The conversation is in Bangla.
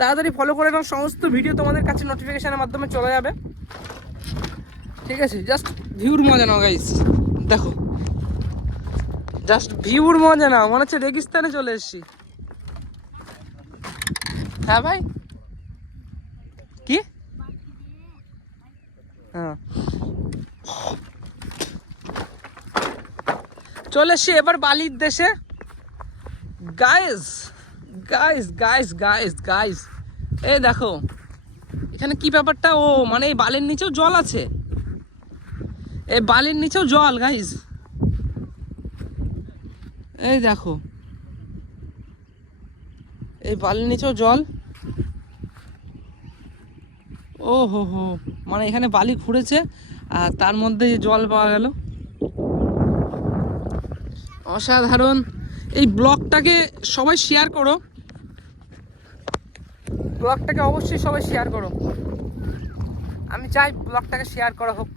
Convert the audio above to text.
তাড়াতাড়ি ফলো করে নাও, সমস্ত ভিডিও তোমাদের কাছে নোটিফিকেশনের মাধ্যমে চলে যাবে। ঠিক আছে, জাস্ট ভিউর মজা নাও গাইস, দেখো জাস্ট ভিউর মজা নাও, মনে হচ্ছে রেগিস্তানে চলে এসেছি। হ্যাঁ ভাই, কি? হ্যাঁ, চলে এসছি এবার বালির দেশে। Guys guys guys guys guys, এই দেখো এখানে কি ব্যাপারটা, ও মানে এই বালির নিচেও জল আছে, এই বালির নিচেও জল গাইস, এই দেখো এই বালির নিচেও জল। ও হো হো, মানে এখানে বালি খুঁড়েছে আর তার মধ্যে জল পাওয়া গেল, অসাধারণ। এই ব্লগটাকে সবাই শেয়ার করো, ব্লগটাকে অবশ্যই সবাই শেয়ার করো, আমি চাই ব্লগটাকে শেয়ার করা হোক।